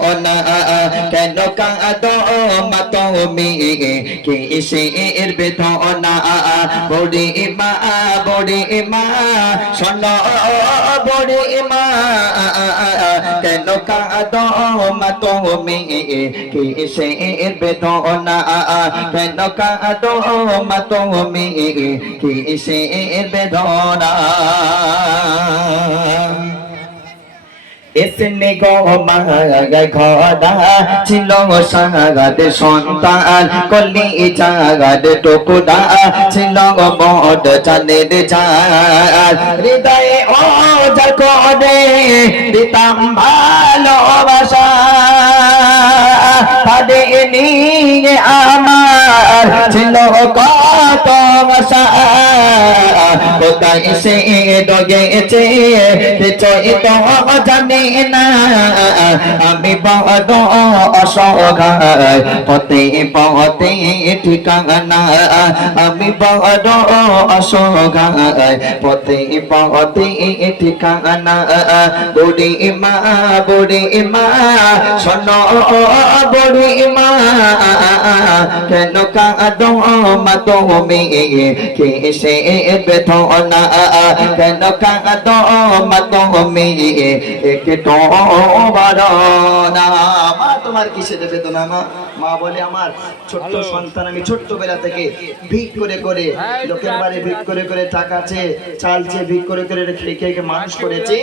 না কেন কাঁদো মা তুমি কিসের বেদনা বড়ি মা শোনো বড়ি মা কেন কাঁদো মা তুমি কিসের বেদনা কেন কাঁদো মা তুমি কিসের বেদনা এসনে গো মাগা ঘোড়া ছিল সাগাদ সন্তান কলি জাগাদ টুকুরা ছিল মোট চাঁদের চাঁদ হৃদয়ে ও করে দিতাম ভালোবাসা তাদের নিয়ে আমার ছিল কত আশা কোথায় সে ডগেছে চৈত জানি না আমি বড় অসহায় পথে পথে ঠিকানা আমি বড় অসহায় পথে পথে ঠিকানা বুড়ি মা শোনো বুড়ি মা কেন কাঁদো মা তুমি কিসের বেদনা কেন কাঁদো মা তুমি একটু বারনা মা তোমার কিসের বেদনা মা বলে আমার ছোট্ট সন্তান আমি ছোট্টবেলা থেকে ভিক করে করে লোকের বাড়ি ভিক করে করে টাকা চেয়ে চাল চেয়ে ভিক করে করে রেখে মানুষ করেছি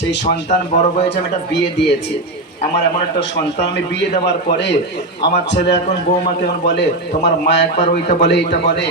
সেই সন্তান বড় হয়েছে আমি একটা বিয়ে দিয়েছি আমার এমন একটা সন্তান আমি বিয়ে দেওয়ার পরে আমার ছেলে এখন বৌমাকে এখন বলে তোমার মা একবার ওইটা বলে এইটা বলে